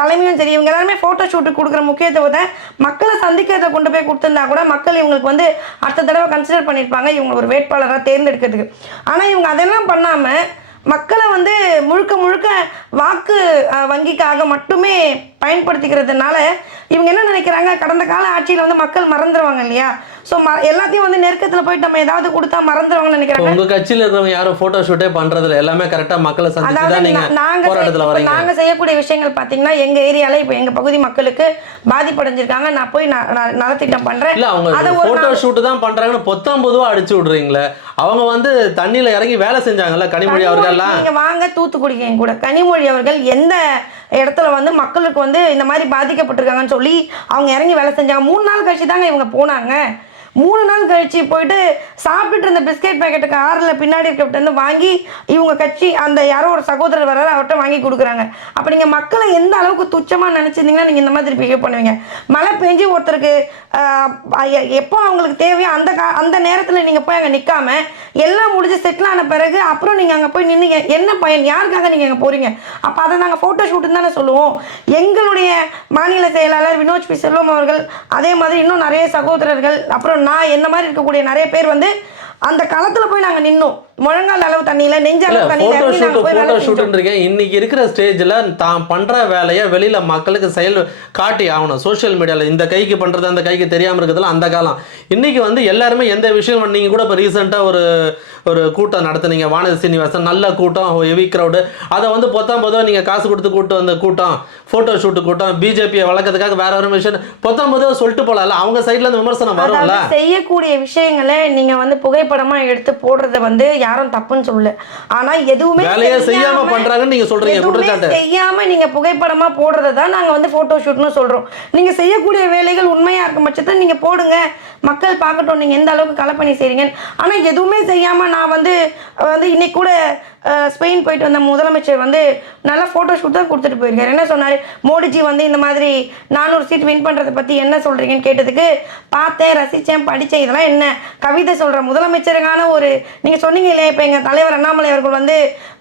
தலைமையும் சரி இவங்க எல்லாருமே ஃபோட்டோ ஷூட்டு கொடுக்குற முக்கியத்துவத்தை மக்களை சந்தி இருக்கிறத கொண்டு போய் கொடுத்துருந்தா கூட மக்கள் இவங்களுக்கு வந்து அடுத்த தடவை கன்சிடர் பண்ணியிருப்பாங்க. இவங்க ஒரு வேட்பாளராக தேர்ந்தெடுக்கிறதுக்கு. ஆனால் இவங்க அதெல்லாம் பண்ணாமல் மக்களை வந்து முழுக்க முழுக்க வாக்கு வங்கிக்காக மட்டுமே பயன்படுத்திக்கிறதுனால இவங்க என்ன நினைக்கிறாங்க? கடந்த கால ஆட்சியில் வந்து மக்கள் மறந்துடுவாங்க இல்லையா? ஸோ ம எல்லாத்தையும் வந்து நெருக்கத்தில் போயிட்டு நம்ம ஏதாவது கொடுத்தா மறந்துடுவாங்கன்னு இப்போ நினைக்கிறாங்க உங்க கட்சியில இருக்கிறவங்க யாரும் போட்டோ ஷூட்டே பண்றது எல்லாமே கரெக்டா மக்களை சந்திச்சு அதாவது தான் நீங்க நா- நாங்க செய்- போராட்டத்துல இப்ப வரீங்க நாங்க செய்யக்கூடிய விஷயங்கள் பாத்தீங்கன்னா எங்க ஏரியால இப்ப எங்க பகுதி மக்களுக்கு பாதிப்படைஞ்சிருக்காங்க. நான் போய் நலத்திட்டம் பண்றேன். இல்ல அவங்க அதை ஒரு போட்டோ நாள். ஷூட் தான் பண்றாங்கன்னு பொத்தாம் பொதுவா அடிச்சு விடுறீங்களே. அவங்க வந்து தண்ணியில இறங்கி வேலை செஞ்சாங்கல்ல கனிமொழி அவர்கள்லாம்? நீங்க வாங்க தூத்துக்குடிக்கு கூட. கனிமொழி அவர்கள் எந்த இடத்துல வந்து மக்களுக்கு வந்து இந்த மாதிரி பாதிக்கப்பட்டிருக்காங்கன்னு சொல்லி அவங்க இறங்கி வேலை செஞ்சாங்க. மூணு நாள் கழிச்சு தாங்க இவங்க போனாங்க. மூணு நாள் கழிச்சு போயிட்டு சாப்பிட்டு இருந்த பிஸ்கெட் பேக்கெட்டுக்கு ஆறில் பின்னாடி இருக்கிறவர்கிட்ட வாங்கி இவங்க கட்சி அந்த யாரோ ஒரு சகோதரர் வர்றாரு அவர்கிட்ட வாங்கி கொடுக்குறாங்க. அப்போ நீங்கள் மக்களை எந்த அளவுக்கு துச்சமாக நினச்சிருந்தீங்கன்னா நீங்கள் இந்த மாதிரி பிஹேவ் பண்ணுவீங்க. மழை பெஞ்சு ஒருத்தருக்கு எப்போ அவங்களுக்கு தேவையோ அந்த கா அந்த நேரத்தில் நீங்கள் போய் அங்கே நிற்காம எல்லாம் முடிஞ்சு செட்டில் ஆன பிறகு அப்புறம் நீங்கள் அங்கே போய் நின்று என்ன பயன் யாருக்காக நீங்கள் அங்கே போகிறீங்க அப்போ அதை நாங்கள் ஃபோட்டோ ஷூட்டுன்னு தானே சொல்லுவோம். எங்களுடைய மாநில செயலாளர் வினோத் பி. செல்வம் அவர்கள் அதே மாதிரி இன்னும் நிறைய சகோதரர்கள் அப்புறம் நான் என்ன மாதிரி இருக்கக்கூடிய நிறைய பேர் வந்து அந்த களத்தில் போய் நாங்கள் நின்னோம். முழங்கால் அளவு தண்ணியில் நெஞ்ச அளவு தண்ணியில் நாங்கள் இன்னைக்கு இருக்கிற ஸ்டேஜ்ல தான் பண்ற வேலையை வெளியில மக்களுக்கு செயல் காட்டி ஆகணும். சோஷியல் மீடியால இந்த கைக்கு பண்றது அந்த கைக்கு தெரியாம இருக்கிறதுல அந்த காலம். இன்னைக்கு வந்து எல்லாருமே எந்த விஷயம் நீங்க கூட இப்போ ரீசெண்டா ஒரு ஒரு கூட்டம் நடத்துனீங்க. வானதி சீனிவாசன் நல்ல கூட்டம் ஹெவி crowd. அதை வந்து பொத்தாம் பொதுவா நீங்க காசு கொடுத்து கூட்டு வந்த கூட்டம் போட்டோ ஷூட் கூட்டம் பிஜேபியை வளர்க்கறதுக்காக வேற ஒரு விஷயம் பொத்தாம் பொதுவா சொல்லிட்டு போலாம்ல. அவங்க சைட்ல இருந்து விமர்சனம் வரும்ல. செய்யக்கூடிய விஷயங்களை நீங்க வந்து புகைப்படமா எடுத்து போடுறத வந்து யாரும் தப்புன்னு சொல்லல. ஆனா எதுவுமே வேலையே செய்யாம பண்றாங்கன்னு நீங்க சொல்றீங்க குற்றச்சாட்டு. செய்யாம நீங்க புகைப்படமா போடுறதை தான் நாங்க வந்து போட்டோ ஷூட்னு சொல்றோம். நீங்க செய்யக்கூடிய வேலைகள் உண்மையா இருக்கும் பட்சத்தில் நீங்க போடுங்க. மக்கள் பார்க்கட்டும் நீங்க எந்த அளவுக்கு கலப்பணி செய்றீங்க ஆனா எதுவுமே செய்யாம நான் வந்து வந்து இன்னைக்கு கூட ஸ்பெயின் போயிட்டு வந்த முதலமைச்சர் வந்து நல்ல போட்டோ ஷூட் தான் கொடுத்துட்டு போயிருக்காரு. என்ன சொன்னாரு? மோடிஜி வந்து இந்த மாதிரி நானூறு சீட் வின் பண்றதை பத்தி என்ன சொல்றீங்கன்னு கேட்டதுக்கு பார்த்தேன் ரசிச்சேன் படிச்சேன். இதெல்லாம் என்ன? கவிதை சொல்ற முதலமைச்சருக்கான ஒரு நீங்க சொன்னீங்க இல்லையா இப்ப எங்க தலைவர் அண்ணாமலை அவர்கள் வந்து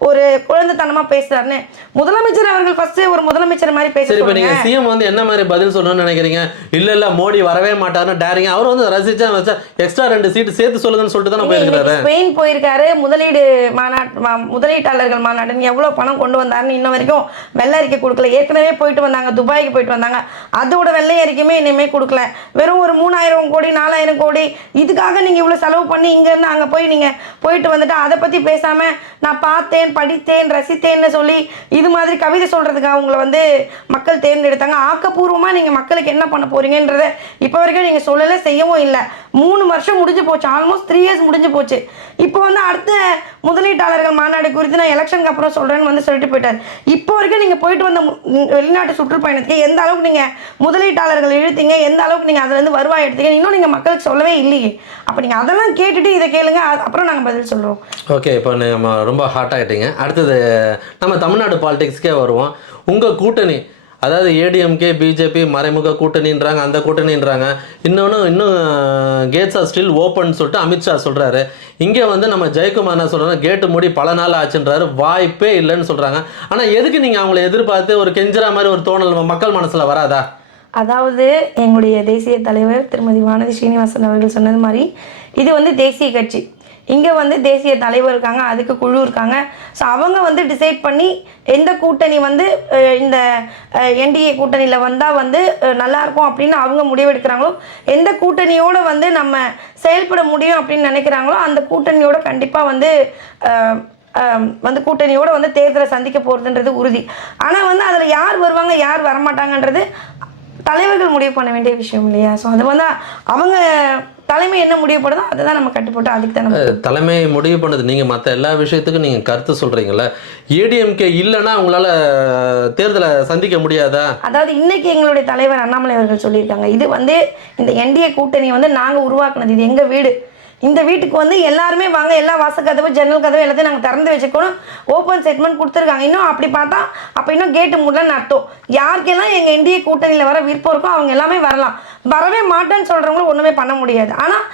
ஒரு குழந்தைத்தனமா பேசுறாருன்னு. முதலமைச்சர் அவர்கள் ஃபர்ஸ்ட் ஒரு முதலமைச்சர் மாதிரி பேச சரி இப்ப சொல்லுங்க. நீங்க சிஎம் வந்து என்ன மாதிரி பதில் சொல்லணும்னு நினைக்கிறீங்க? இல்ல இல்ல மோடி வரவே மாட்டாருன்னு டேரிங்க அவர் வந்து ரசிச்சா வச்சா எக்ஸ்ட்ரா ரெண்டு சீட் சேர்த்து சொல்லுங்கன்னு சொல்லிட்டு தானே போயிருக்காரு ஸ்பெயின் போயிருக்காரு. முதலீடு மாநாட்டு முதலீட்டாளர்கள் மாநாடுன்னு எவ்வளோ பணம் கொண்டு வந்தாருன்னு இன்ன வரைக்கும் வெள்ளை அறிக்கை கொடுக்கல. ஏற்கனவே போயிட்டு வந்தாங்க துபாய்க்கு போயிட்டு வந்தாங்க. அதோட வெள்ளை அறிக்கையுமே இனிமேல் கொடுக்கல. வெறும் ஒரு மூணாயிரம் கோடி நாலாயிரம் கோடி இதுக்காக நீங்கள் இவ்வளோ செலவு பண்ணி இங்கேருந்து அங்கே போய் நீங்கள் போயிட்டு வந்துட்டு அதை பற்றி பேசாமல் நான் பார்த்தேன் படித்தேன் ரசித்தேன்னு சொல்லி இது மாதிரி கவிதை சொல்கிறதுக்கு அவங்கள வந்து மக்கள் தேர்ந்தெடுத்தாங்க. ஆக்கப்பூர்வமாக நீங்கள் மக்களுக்கு என்ன பண்ண போறீங்கன்றத இப்போ வரைக்கும் நீங்கள் சொல்லலை செய்யவும் இல்லை. மூணு வருஷம் முடிஞ்சு போச்சு. ஆல்மோஸ்ட் த்ரீ இயர்ஸ் முடிஞ்சு போச்சு. இப்போ வந்து அடுத்த முதலீட்டாளர்கள் மாநாடு குறித்து நான் எலெக்ஷனுக்கு அப்புறம் சொல்கிறேன்னு வந்து சொல்லிட்டு போயிட்டார். இப்போ வரைக்கும் நீங்கள் போயிட்டு வந்த வெளிநாட்டு சுற்றுப்பயணத்துக்கு எந்த அளவுக்கு நீங்கள் முதலீட்டாளர்கள் இழுத்தீங்க எந்த அளவுக்கு நீங்கள் அதுலேருந்து வருவாய் எடுத்தீங்க இன்னும் நீங்கள் மக்களுக்கு சொல்லவே இல்லையே. அப்போ நீங்கள் அதெல்லாம் கேட்டுட்டு இதை கேளுங்க அப்புறம் நாங்கள் பதில் சொல்கிறோம் ஓகே இப்போ நம்ம ரொம்ப ஹாட் ஆகிட்டீங்க அடுத்தது நம்ம தமிழ்நாடு பாலிடிக்ஸ்க்கே வருவோம். உங்கள் கூட்டணி அதாவது ஏடிஎம்கே பிஜேபி மறைமுக கூட்டணின்றாங்க அந்த கூட்டணின்றாங்க இன்னொன்று இன்னும் கேட்ஸ் ஆர் ஸ்டில் ஓப்பன் சொல்லிட்டு அமித்ஷா சொல்கிறாரு இங்கே வந்து நம்ம ஜெயக்குமார் என்ன சொல்கிறாங்க கேட்டு மூடி பல நாள் ஆச்சுன்றாரு. வாய்ப்பே இல்லைன்னு சொல்கிறாங்க ஆனால் எதுக்கு நீங்கள் அவங்கள எதிர்பார்த்து ஒரு கெஞ்சுற மாதிரி ஒரு தோணல் மக்கள் மனசில் வராதா? அதாவது எங்களுடைய தேசிய தலைவர் திருமதி வானதி ஸ்ரீனிவாசன் அவர்கள் சொன்னது மாதிரி இது வந்து தேசிய கட்சி. இங்கே வந்து தேசிய தலைவர் இருக்காங்க அதுக்கு குழு இருக்காங்க. ஸோ அவங்க வந்து டிசைட் பண்ணி எந்த கூட்டணி வந்து இந்த என்டிஏ கூட்டணியில் வந்தால் வந்து நல்லாயிருக்கும் அப்படின்னு அவங்க முடிவெடுக்கிறாங்களோ எந்த கூட்டணியோட வந்து நம்ம செயல்பட முடியும் அப்படின்னு நினைக்கிறாங்களோ அந்த கூட்டணியோட கண்டிப்பாக வந்து வந்து கூட்டணியோட வந்து தேர்தலை சந்திக்க போகிறதுன்றது உறுதி. ஆனால் வந்து அதில் யார் வருவாங்க யார் வரமாட்டாங்கன்றது தலைவர்கள் முடிவு பண்ண வேண்டிய விஷயம் இல்லையா? ஸோ அது வந்து அவங்க தலைமை என்ன முடிவு பண்ணுதோ அதை தான் நம்ம கட்டுப்பட்டு அதுக்கு தான் தலைமை முடிவு பண்ணது. நீங்கள் மற்ற எல்லா விஷயத்துக்கும் நீங்கள் கருத்து சொல்கிறீங்களே ஏடிஎம்கே இல்லைன்னா உங்களால் தேர்தலை சந்திக்க முடியாதா? அதாவது இன்னைக்கு எங்களுடைய தலைவர் அண்ணாமலை அவர்கள் சொல்லியிருக்காங்க. இது வந்து இந்த என்டிஏ கூட்டணி வந்து நாங்கள் உருவாக்குனது. இது எங்கள் வீடு? இந்த வீட்டுக்கு வந்து எல்லாருமே வாங்க எல்லா வாசக்கதவு ஜன்னல் கதவு எல்லாத்தையும் நாங்கள் திறந்து வச்சுக்கணும். ஓப்பன் செட்மெண்ட் கொடுத்துருக்காங்க. இன்னும் அப்படி பார்த்தா அப்போ இன்னும் கேட்டு மூடலன்னு அர்த்தம். யாருக்கெல்லாம் எங்கள் இந்திய கூட்டணியில் வர விருப்பம் இருக்கோ அவங்க எல்லாமே வரலாம். வரவே மாட்டேன்னு சொல்கிறவங்களும் ஒன்றுமே பண்ண முடியாது. ஆனால்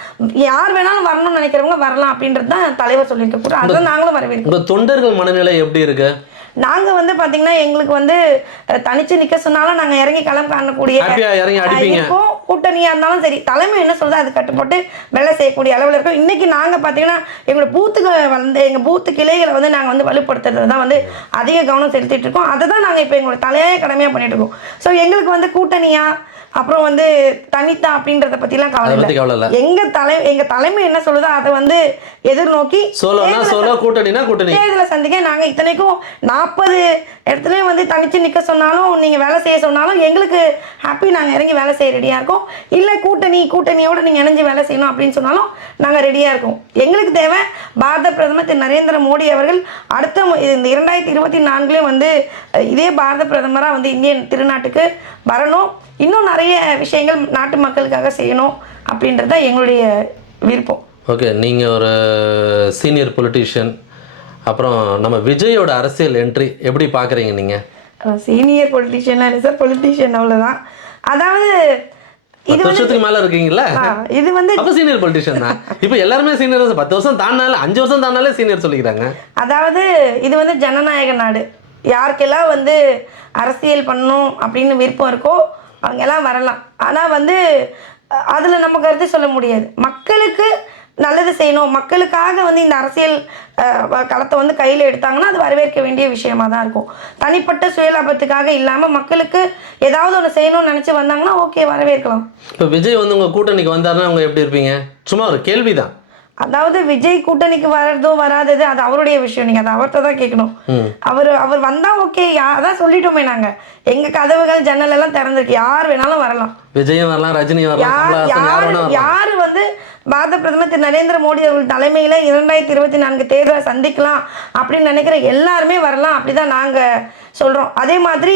யார் வேணாலும் வரணும்னு நினைக்கிறவங்க வரலாம் அப்படின்றது தான் தலைவர் சொல்லியிருக்க கூட அதுதான் நாங்களும் வரவேற்கிறோம் தொண்டர்கள் மனநிலை எப்படி இருக்கு? நாங்கள் வந்து பார்த்தீங்கன்னா எங்களுக்கு வந்து தனிச்சு நிற்க சொன்னாலும் நாங்கள் இறங்கி களம் காணக்கூடிய இருக்கும். கூட்டணியாக இருந்தாலும் சரி தலைமை என்ன சொல்லுதோ அது கட்டுப்பட்டு வேலை செய்யக்கூடிய அளவில் இருக்கும். இன்றைக்கி நாங்கள் பார்த்தீங்கன்னா எங்களோட பூத்துக்களை வந்து எங்கள் பூத்து கிளைகளை வந்து நாங்கள் வந்து வலுப்படுத்துறது தான் வந்து அதிக கவனம் செலுத்திட்டு இருக்கோம். அதை தான் நாங்கள் இப்போ எங்களோட தலையாய கடமையாக பண்ணிட்டு இருக்கோம். ஸோ எங்களுக்கு வந்து கூட்டணியாக அப்புறம் வந்து தனித்தா அப்படின்றத பத்திலாம் கவலை இல்லை. கவலை இல்லை. எங்க தலை எங்க தலைமை என்ன சொல்லுதோ அதை வந்து எதிர்நோக்கி சோலோனா சோலோ கூட்டணினா கூட்டணி. தேர்தலை சந்திக்க நாங்க இத்தனைக்கும் நாற்பது இடத்துலயும் வந்து தனிச்சு நிக்க சொன்னாலும் நீங்க வேலை செய்ய சொன்னாலும் எங்களுக்கு ஹாப்பி நாங்க இறங்கி வேலை செய்ய ரெடியா இருக்கோம். இல்ல கூட்டணி கூட்டணியோட நீங்க இணைஞ்சு வேலை செய்யணும் அப்படின்னு சொன்னாலும் நாங்க ரெடியா இருக்கோம். எங்களுக்கு தேவை பாரத பிரதமர் திரு நரேந்திர மோடி அவர்கள் அடுத்த இந்த இரண்டாயிரத்தி இருபத்தி நான்குலயும் வந்து இதே பாரத பிரதமரா வந்து இந்தியன் திருநாட்டுக்கு வரணும். இன்னும் நிறைய விஷயங்கள் நாட்டு மக்களுக்காக செய்யணும் அப்படின்றது தான் எங்களுடைய விருப்பம். ஓகே நீங்கள் ஒரு சீனியர் பொலிட்டீஷியன் அப்புறம் நம்ம விஜயோட அரசியல் என்ட்ரி எப்படி பார்க்குறீங்க நீங்கள் சீனியர் பொலிட்டிஷியன்லாம் இல்லை சார் பொலிட்டிஷியன் அவ்வளோதான் அதாவது இது வருஷத்துக்கு மேலே இருக்கீங்களா இது வந்து அப்போ சீனியர் பொலிட்டீஷியன் தான். இப்போ எல்லாருமே சீனியர் பத்து வருஷம் தாண்டினால அஞ்சு வருஷம் தாண்டினாலே சீனியர் சொல்லிக்கிறாங்க. அதாவது இது வந்து ஜனநாயக நாடு. யாருக்கெல்லாம் வந்து அரசியல் பண்ணணும் அப்படின்னு விருப்பம் இருக்கோ அவங்க எல்லாம் வரலாம். ஆனால் வந்து அதில் நம்ம கருத்து சொல்ல முடியாது. மக்களுக்கு நல்லது செய்யணும். மக்களுக்காக வந்து இந்த அரசியல் களத்தை வந்து கையில் எடுத்தாங்கன்னா அது வரவேற்க வேண்டிய விஷயமா தான் இருக்கும். தனிப்பட்ட சுயலாபத்துக்காக இல்லாமல் மக்களுக்கு ஏதாவது ஒன்று செய்யணும்னு நினச்சி வந்தாங்கன்னா ஓகே வரவேற்கலாம். இப்போ விஜய் வந்து உங்கள் கூட்டணிக்கு வந்தாருன்னா அவங்க எப்படி இருப்பீங்க? சும்மா ஒரு கேள்வி தான் அதாவது விஜய் கூட்டணிக்கு வர்றதோ வராதது அது அவருடைய விஷயம். நீங்க அதை அவர்கிட்ட தான் கேட்கணும். அவர் அவர் வந்தா ஓகே. அதான் சொல்லிட்டோமே நாங்க. எங்க கதவுகள் ஜன்னல் எல்லாம் திறந்திருக்கு. யார் வேணாலும் வரலாம். விஜயும் வரலாம் ரஜினி வரலாம். யார் வந்து பாரத பிரதமர் திரு நரேந்திர மோடி அவர்கள் தலைமையில இரண்டாயிரத்தி இருபத்தி நான்கு தேர்தலை சந்திக்கலாம் அப்படின்னு நினைக்கிற எல்லாருமே வரலாம். அப்படிதான் நாங்க சொல்றோம். அதே மாதிரி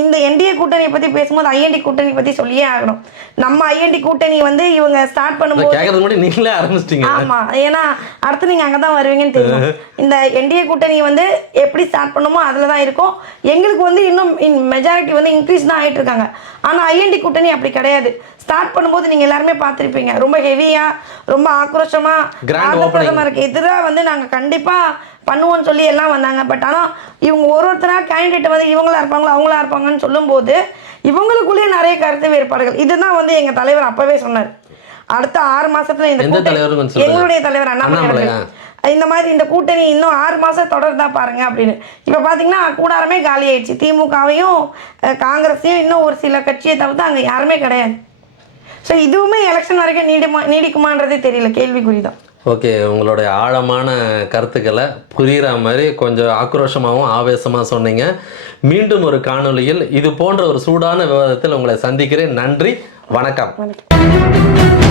இந்த என்டிஏ கூட்டணியை பத்தி பேசும்போது ஐஎன்டி கூட்டணி பத்தி சொல்லியே ஆகணும். நம்ம ஐஎன்டி கூட்டணி வந்து இவங்க ஸ்டார்ட் பண்ணும்போது நீங்களே ஆரம்பிச்சிட்டீங்க ஆமா. ஏன்னா அடுத்து நீங்க அங்கதான் வருவீங்கன்னு தெரியும். இந்த என்டிஏ கூட்டணி வந்து எப்படி ஸ்டார்ட் பண்ணுமோ அதுல தான் இருக்கும். எங்களுக்கு வந்து இன்னும் மெஜாரிட்டி வந்து இன்க்ரீஸ் தான் ஆயிட்டு இருக்காங்க. ஆனா ஐஎன்டி கூட்டணி அப்படி கிடையாது. ஸ்டார்ட் பண்ணும்போது நீங்க எல்லாருமே பார்த்திருப்பீங்க. ரொம்ப ஹெவியா ரொம்ப ஆக்ரோஷமா Grand பாரத opening. பிரதமருக்கு எதிராக வந்து நாங்க கண்டிப்பா பண்ணுவோம்னு சொல்லி எல்லாம் வந்தாங்க. பட் ஆனா இவங்க ஒரு ஒருத்தரா கேண்டிடேட் வந்து இவங்களா இருப்பாங்களோ அவங்களா இருப்பாங்கன்னு சொல்லும்போது இவங்களுக்குள்ளேயே நிறைய கருத்து வேறுபாடுகள். இதுதான் வந்து எங்க தலைவர் அப்பவே சொன்னார். அடுத்த ஆறு மாசத்துல இந்த. எங்களுடைய தலைவர் அண்ணாமலை. இந்த மாதிரி இந்த கூட்டணி இன்னும் ஆறு மாசம் தொடர்ந்தா பாருங்க அப்படின்னு. இப்ப பாத்தீங்கன்னா கூடாரமே காலி ஆயிடுச்சு. திமுகவையும் காங்கிரஸையும் இன்னும் ஒரு சில கட்சியை தவிர்த்து அங்க யாருமே கிடையாது. ஸோ இதுவுமே எலெக்ஷன் வரைக்கும் நீடிமா நீடிக்குமான்றதே தெரியல. கேள்விக்குறி தான். ஓகே உங்களுடைய ஆழமான கருத்துக்களை புரிகிற மாதிரி கொஞ்சம் ஆக்ரோஷமாகவும் ஆவேசமாக சொன்னீங்க. மீண்டும் ஒரு காணொளியில் இது போன்ற ஒரு சூடான விவாதத்தில் உங்களை சந்திக்கிறேன். நன்றி வணக்கம். வணக்கம்.